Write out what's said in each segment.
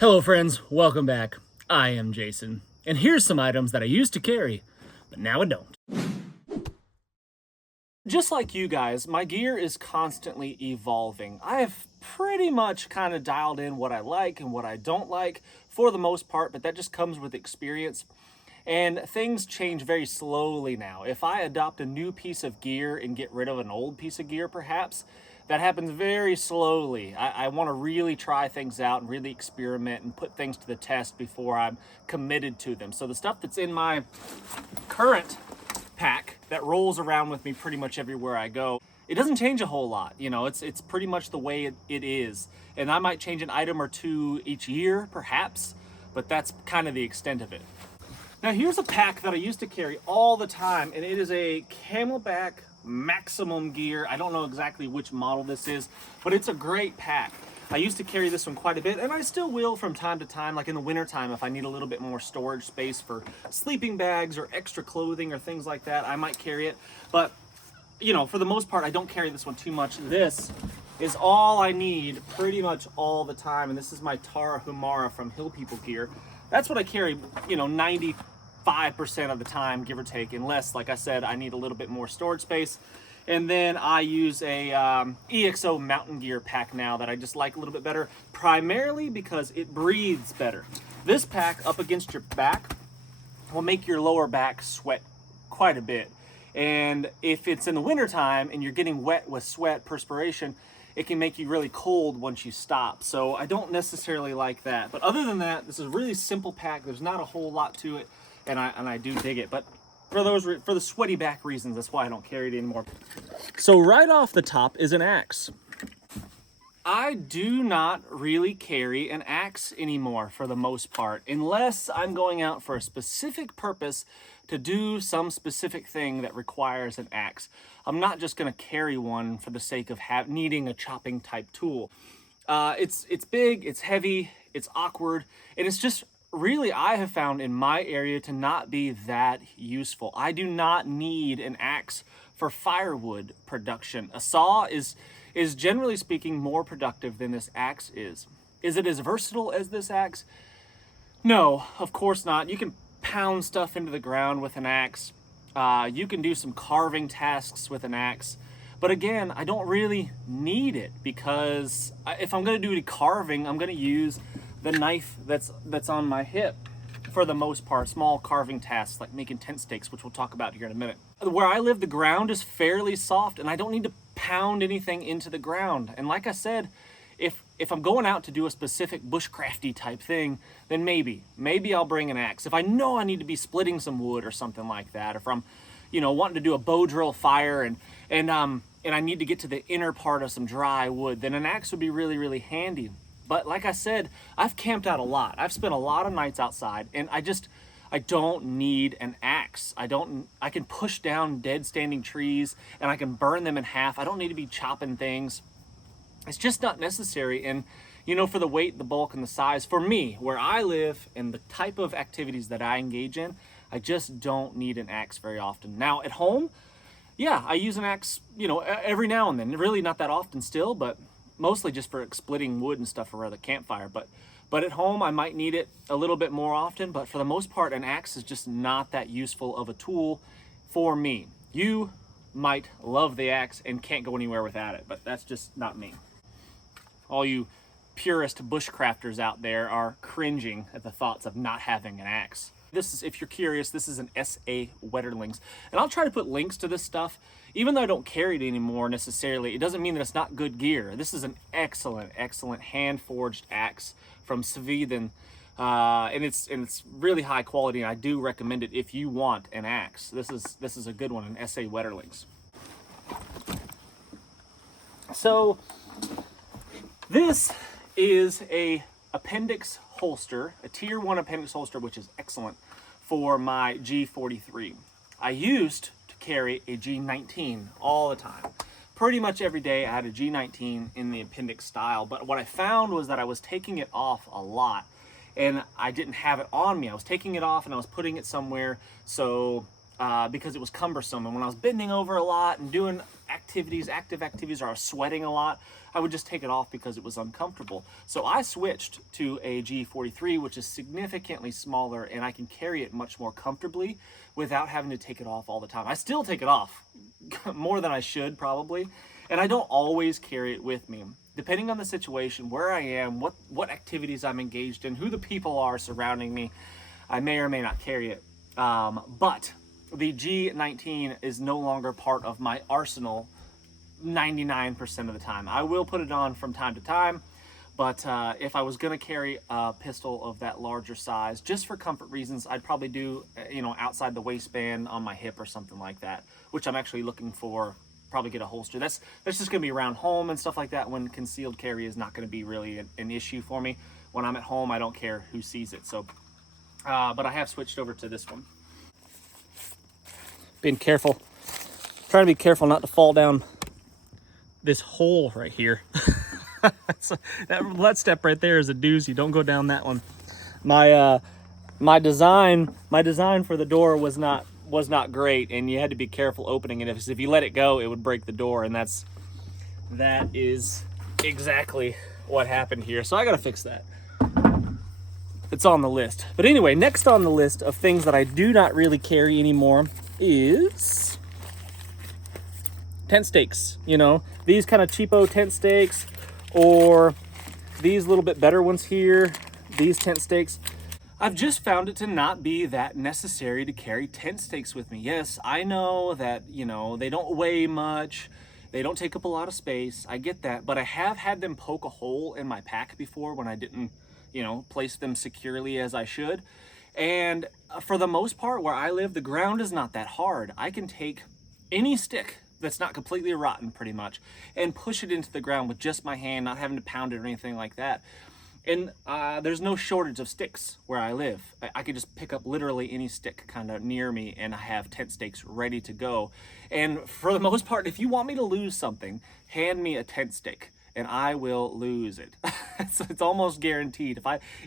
Hello friends, welcome back. I am Jason, and here's some items that I used to carry, but now I don't. Just like you guys, my gear is constantly evolving. I have pretty much kind of dialed in what I like and what I don't like for the most part, but that just comes with experience. And things change very slowly now. If I adopt a new piece of gear and get rid of an old piece of gear perhaps, that happens very slowly. I want to really try things out and really experiment and put things to the test before I'm committed to them. So the stuff that's in my current pack that rolls around with me pretty much everywhere I go, it doesn't change a whole lot. You know, it's pretty much the way it is. And I might change an item or two each year perhaps, but that's kind of the extent of it. Now here's a pack that I used to carry all the time, and it is a CamelBak Maximum gear. I don't know exactly which model this is, but it's a great pack. I used to carry this one quite a bit, and I still will from time to time, like in the winter time, if I need a little bit more storage space for sleeping bags or extra clothing or things like that, I might carry it. But, you know, for the most part, I don't carry this one too much. This is all I need pretty much all the time, and this is my Tara Humara from Hill People Gear. That's what I carry, you know, 95% of the time, give or take, unless, like I said, I need a little bit more storage space. And then I use a EXO mountain gear pack now that I just like a little bit better, primarily because it breathes better. This pack up against your back will make your lower back sweat quite a bit. And if it's in the winter time and you're getting wet with sweat, perspiration, it can make you really cold once you stop. So I don't necessarily like that. But other than that, this is a really simple pack. There's not a whole lot to it, and I do dig it. But for the sweaty back reasons, that's why I don't carry it anymore. So right off the top is an axe. I do not really carry an axe anymore for the most part, unless I'm going out for a specific purpose to do some specific thing that requires an axe. I'm not just gonna carry one for the sake of needing a chopping type tool. It's big, it's heavy, it's awkward, and it's just really, I have found in my area to not be that useful. I do not need an axe for firewood production. A saw is generally speaking more productive than this axe is. Is it as versatile as this axe? No, of course not. You can pound stuff into the ground with an axe. You can do some carving tasks with an axe. But again, I don't really need it because if I'm going to do any carving, I'm going to use the knife that's on my hip for the most part. Small carving tasks like making tent stakes, which we'll talk about here in a minute. Where I live, the ground is fairly soft and I don't need to pound anything into the ground. And like I said, if I'm going out to do a specific bushcrafty type thing, then maybe I'll bring an axe. If I know I need to be splitting some wood or something like that, or if I'm, you know, wanting to do a bow drill fire and I need to get to the inner part of some dry wood, then an axe would be really, really handy. But like I said, I've camped out a lot. I've spent a lot of nights outside, and I don't need an axe. I can push down dead standing trees and I can burn them in half. I don't need to be chopping things. It's just not necessary. And you know, for the weight, the bulk, and the size, for me, where I live and the type of activities that I engage in, I just don't need an axe very often. Now at home, yeah, I use an axe, you know, every now and then. Really not that often still, but mostly just for splitting wood and stuff around the campfire. But at home, I might need it a little bit more often, but for the most part, an axe is just not that useful of a tool for me. You might love the axe and can't go anywhere without it, but that's just not me. All you purist bushcrafters out there are cringing at the thoughts of not having an axe. This is, if you're curious, this is an SA Wetterlings. And I'll try to put links to this stuff. Even though I don't carry it anymore necessarily, it doesn't mean that it's not good gear. This is an excellent, excellent hand-forged axe from Sweden. And it's really high quality, and I do recommend it if you want an axe. This is a good one, an SA Wetterlings. So this is a appendix holster, a tier 1 appendix holster, which is excellent for my G43. I used to carry a G19 all the time. Pretty much every day I had a G19 in the appendix style, but what I found was that I was taking it off a lot and I didn't have it on me. I was taking it off and I was putting it somewhere, so because it was cumbersome, and when I was bending over a lot and doing active activities, or I was sweating a lot, I would just take it off because it was uncomfortable. So I switched to a G43, which is significantly smaller, and I can carry it much more comfortably without having to take it off all the time. I still take it off more than I should probably, and I don't always carry it with me. Depending on the situation, where I am, what activities I'm engaged in, who the people are surrounding me, I may or may not carry it. But the G19 is no longer part of my arsenal 99% of the time. I will put it on from time to time, but if I was going to carry a pistol of that larger size, just for comfort reasons, I'd probably do, outside the waistband on my hip or something like that, which I'm actually looking for. Probably get a holster. That's just going to be around home and stuff like that, when concealed carry is not going to be really an issue for me. When I'm at home, I don't care who sees it. So, but I have switched over to this one. Being careful. Trying to be careful not to fall down this hole right here. So that step right there is a doozy. Don't go down that one. My design for the door was not great, and you had to be careful opening it. If you let it go, it would break the door, and that is exactly what happened here. So I gotta fix that. It's on the list. But anyway, next on the list of things that I do not really carry anymore is tent stakes. These kind of cheapo tent stakes, or these little bit better ones here, these tent stakes. I've just found it to not be that necessary to carry tent stakes with me. Yes, I know that, they don't weigh much. They don't take up a lot of space. I get that. But I have had them poke a hole in my pack before when I didn't, place them securely as I should. And for the most part, where I live, the ground is not that hard. I can take any stick that's not completely rotten, pretty much, and push it into the ground with just my hand, not having to pound it or anything like that. And there's no shortage of sticks where I live. I could just pick up literally any stick kind of near me, and I have tent stakes ready to go. And for the most part, if you want me to lose something, hand me a tent stake and I will lose it. It's almost guaranteed.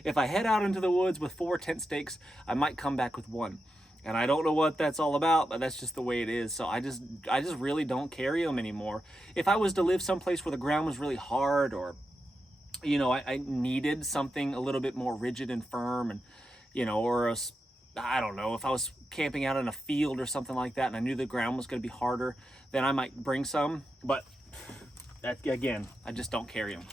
If I head out into the woods with 4 tent stakes, I might come back with 1. And I don't know what that's all about, but that's just the way it is. So I just really don't carry them anymore. If I was to live someplace where the ground was really hard, or I needed something a little bit more rigid and firm, and, I don't know, if I was camping out in a field or something like that and I knew the ground was going to be harder, then I might bring some. But that, again, I just don't carry them.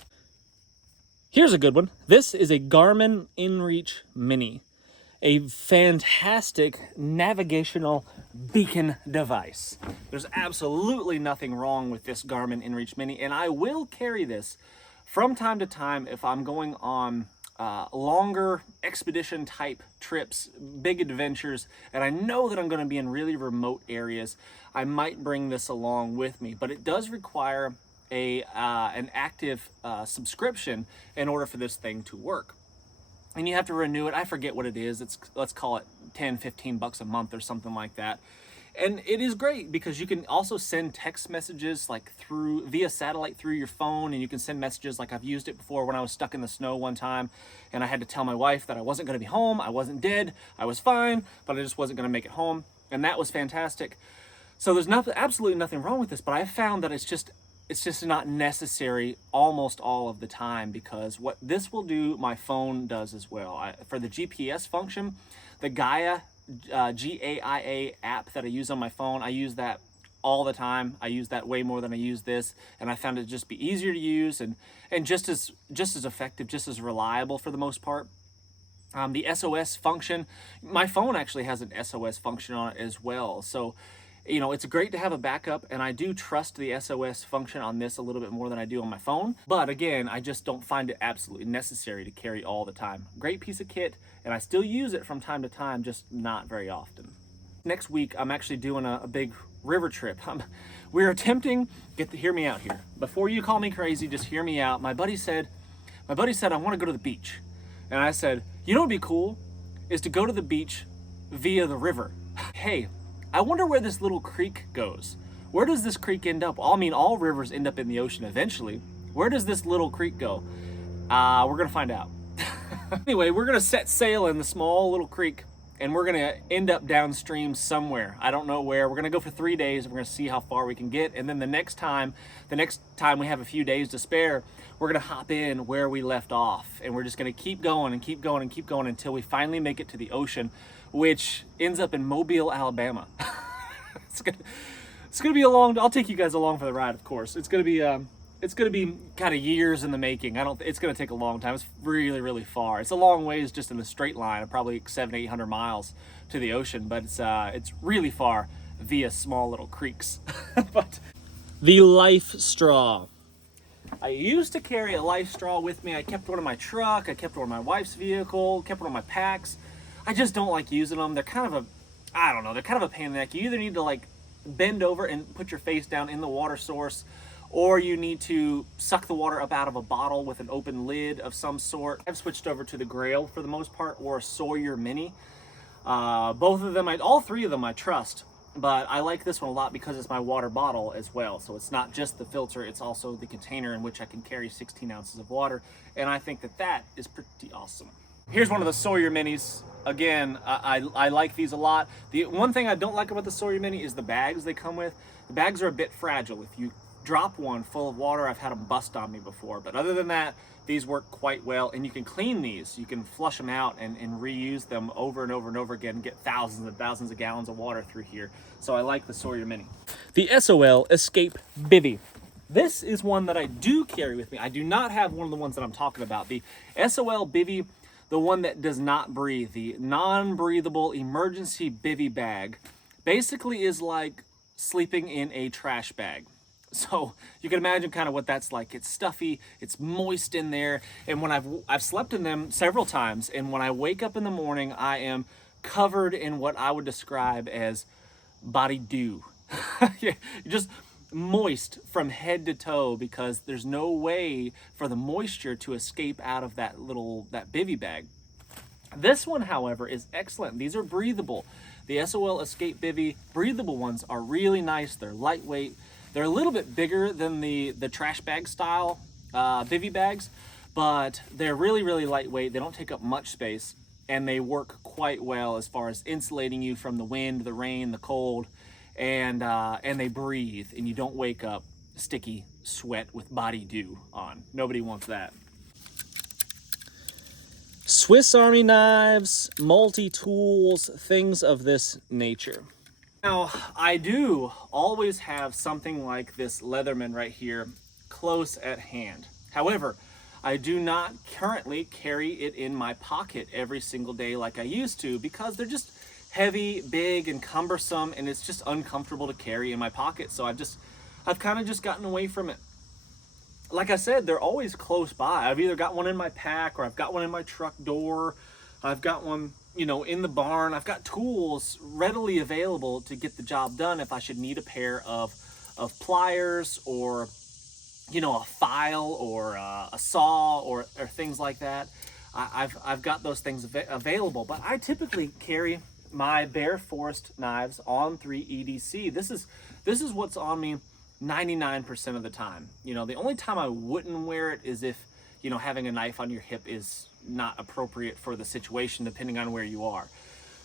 Here's a good one. This is a Garmin inReach Mini, a fantastic navigational beacon device. There's absolutely nothing wrong with this Garmin inReach Mini, and I will carry this from time to time if I'm going on longer expedition type trips, big adventures, and I know that I'm going to be in really remote areas. I might bring this along with me, but it does require an active subscription in order for this thing to work. And you have to renew it. I forget what it is. Let's call it 10, 15 bucks a month or something like that. And it is great because you can also send text messages via satellite through your phone, and you can send messages. Like, I've used it before when I was stuck in the snow one time, and I had to tell my wife that I wasn't going to be home. I wasn't dead. I was fine, but I just wasn't going to make it home. And that was fantastic. So there's absolutely nothing wrong with this, but I found that it's just not necessary almost all of the time, because what this will do, my phone does as well. For the GPS function, the Gaia, Gaia app that I use on my phone, I use that all the time. I use that way more than I use this, and I found it just be easier to use and just as effective, just as reliable for the most part. The SOS function, my phone actually has an SOS function on it as well. So it's great to have a backup, and I do trust the SOS function on this a little bit more than I do on my phone. But again, I just don't find it absolutely necessary to carry all the time. Great piece of kit, and I still use it from time to time, just not very often. Next week, I'm actually doing a big river trip. We're attempting, hear me out here. Before you call me crazy, just hear me out. My buddy said, I want to go to the beach. And I said, what would be cool is to go to the beach via the river. Hey, I wonder where this little creek goes. Where does this creek end up? I mean, all rivers end up in the ocean eventually. Where does this little creek go? We're gonna find out. Anyway, we're gonna set sail in the small little creek, and we're gonna end up downstream somewhere. I don't know where. We're gonna go for 3 days. We're gonna see how far we can get, and then the next time we have a few days to spare, we're gonna hop in where we left off, and we're just gonna keep going and keep going and keep going until we finally make it to the ocean, which ends up in Mobile, Alabama. It's gonna be a long. I'll take you guys along for the ride, of course. It's gonna be kind of years in the making. It's gonna take a long time. It's really, really far. It's a long ways just in a straight line, probably 700-800 miles to the ocean, but it's really far via small little creeks. But the LifeStraw. I used to carry a LifeStraw with me. I kept one in my truck. I kept one in my wife's vehicle. Kept one in my packs. I just don't like using them. They're kind of they're kind of a pain in the neck. You either need to like bend over and put your face down in the water source, or you need to suck the water up out of a bottle with an open lid of some sort. I've switched over to the Grail for the most part, or a Sawyer Mini. Both of them, all three of them I trust, but I like this one a lot because it's my water bottle as well. So it's not just the filter, it's also the container in which I can carry 16 ounces of water, and I think that is pretty awesome. Here's one of the Sawyer Minis. Again, I like these a lot. The one thing I don't like about the Sawyer Mini is the bags they come with. The bags are a bit fragile. If you drop one full of water, I've had them bust on me before. But other than that, these work quite well. And you can clean these. You can flush them out and reuse them over and over and over again and get thousands and thousands of gallons of water through here. So I like the Sawyer Mini. The SOL Escape Bivvy. This is one that I do carry with me. I do not have one of the ones that I'm talking about. The SOL Bivvy, the one that does not breathe, the non-breathable emergency bivvy bag, basically is like sleeping in a trash bag. So you can imagine kind of what that's like. It's stuffy, it's moist in there, and when I've slept in them several times, and when I wake up in the morning, I am covered in what I would describe as body dew. You're just moist from head to toe because there's no way for the moisture to escape out of that bivvy bag. This one, however, is excellent. These are breathable. The SOL Escape Bivvy breathable ones are really nice. They're lightweight. They're a little bit bigger than the trash bag style bivvy bags, but they're really, really lightweight. They don't take up much space, and they work quite well as far as insulating you from the wind, the rain, the cold, and they breathe, and you don't wake up sticky sweat with body dew on. Nobody wants that. Swiss Army knives, multi-tools, things of this nature. Now, I do always have something like this Leatherman right here close at hand. However, I do not currently carry it in my pocket every single day like I used to because they're just heavy, big, and cumbersome, and it's just uncomfortable to carry in my pocket. So I've kind of just gotten away from it. Like I said, they're always close by. I've either got one in my pack, or I've got one in my truck door. I've got one, in the barn. I've got tools readily available to get the job done if I should need a pair of pliers, or a file, or a saw, or things like that. I've got those things available, but I typically carry my Bear Forest knives on 3 EDC. This is what's on me 99% of the time. The only time I wouldn't wear it is if having a knife on your hip is not appropriate for the situation, depending on where you are.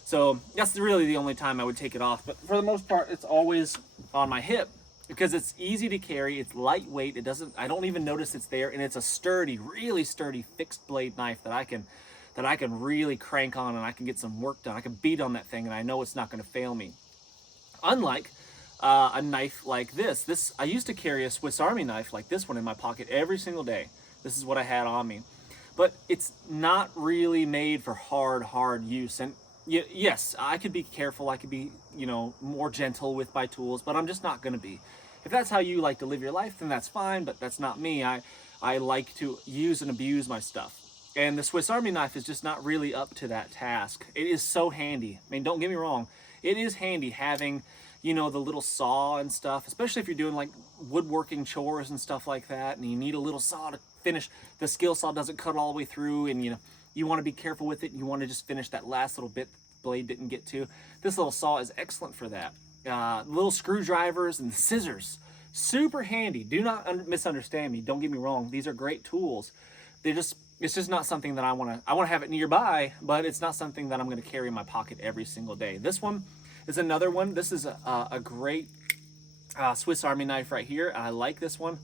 So that's really the only time I would take it off. But for the most part, it's always on my hip because it's easy to carry. It's lightweight. I don't even notice it's there, and it's a sturdy, really sturdy fixed blade knife that I can really crank on, and I can get some work done. I can beat on that thing, and I know it's not going to fail me. Unlike a knife like this. I used to carry a Swiss Army knife like this one in my pocket every single day. This is what I had on me. But it's not really made for hard use. And yes, I could be careful. I could be, more gentle with my tools, but I'm just not going to be. If that's how you like to live your life, then that's fine, but that's not me. I like to use and abuse my stuff. And the Swiss Army knife is just not really up to that task. It is so handy. I mean, don't get me wrong. It is handy having, the little saw and stuff, especially if you're doing like woodworking chores and stuff like that, and you need a little saw to finish. The skill saw doesn't cut all the way through, and you want to be careful with it, and you want to just finish that last little bit the blade didn't get to. This little saw is excellent for that. Little screwdrivers and scissors, super handy. Do not misunderstand me. Don't get me wrong. These are great tools. it's just not something that I want to have it nearby, but it's not something that I'm going to carry in my pocket every single day. This one is another one. This is a great Swiss Army knife right here. I like this one.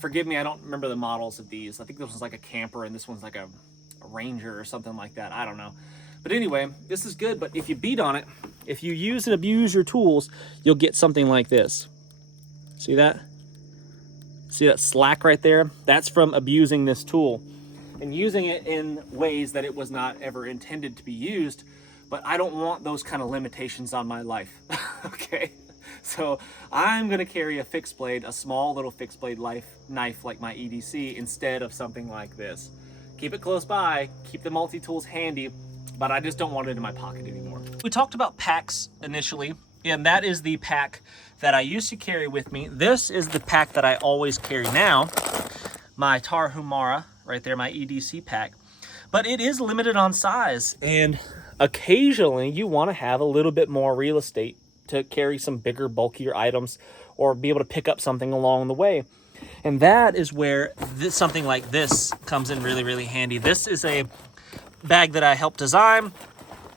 Forgive me, I don't remember the models of these. I think this one's like a camper and this one's like a ranger or something like that. I don't know. But anyway, this is good, but if you beat on it, if you use and abuse your tools, you'll get something like this. See that? See that slack right there? That's from abusing this tool and using it in ways that it was not ever intended to be used. But I don't want those kind of limitations on my life. Okay? So I'm gonna carry a fixed blade, a small little fixed blade knife like my EDC instead of something like this. Keep it close by, keep the multi-tools handy, but I just don't want it in my pocket anymore. We talked about packs initially, and that is the pack that I used to carry with me. This is the pack that I always carry now, my Tarahumara, right there, my EDC pack. But it is limited on size, and occasionally you want to have a little bit more real estate to carry some bigger, bulkier items or be able to pick up something along the way. And that is where something like this comes in really, really handy. This is a bag that I helped design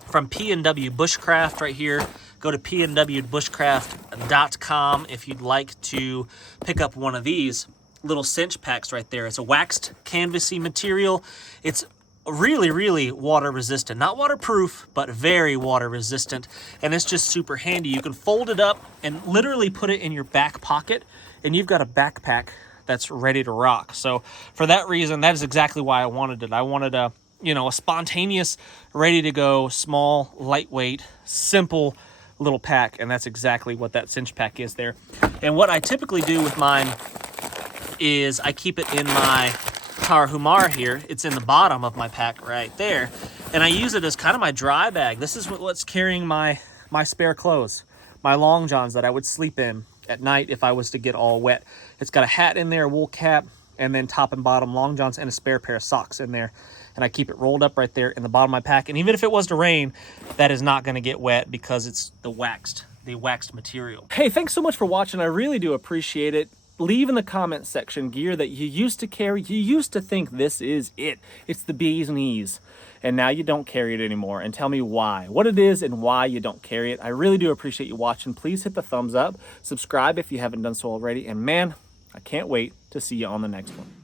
from P&W Bushcraft right here. Go to pnwbushcraft.com if you'd like to pick up one of these little cinch packs right there. It's a waxed canvasy material. It's really, really water resistant. Not waterproof, but very water resistant. And it's just super handy. You can fold it up and literally put it in your back pocket, and you've got a backpack that's ready to rock. So for that reason, that is exactly why I wanted it. I wanted a spontaneous, ready to go, small, lightweight, simple little pack, and that's exactly what that cinch pack is there. And what I typically do with mine is I keep it in my Tarahumara here. It's in the bottom of my pack right there, and I use it as kind of my dry bag. This is what's carrying my spare clothes, my long johns that I would sleep in at night if I was to get all wet. It's got a hat in there, a wool cap, and then top and bottom long johns and a spare pair of socks in there. And I keep it rolled up right there in the bottom of my pack. And even if it was to rain, that is not going to get wet because it's the waxed material. Hey, thanks so much for watching. I really do appreciate it. Leave in the comment section gear that you used to carry. You used to think this is it. It's the bee's knees. And now you don't carry it anymore. And tell me why. What it is and why you don't carry it. I really do appreciate you watching. Please hit the thumbs up. Subscribe if you haven't done so already. And man, I can't wait to see you on the next one.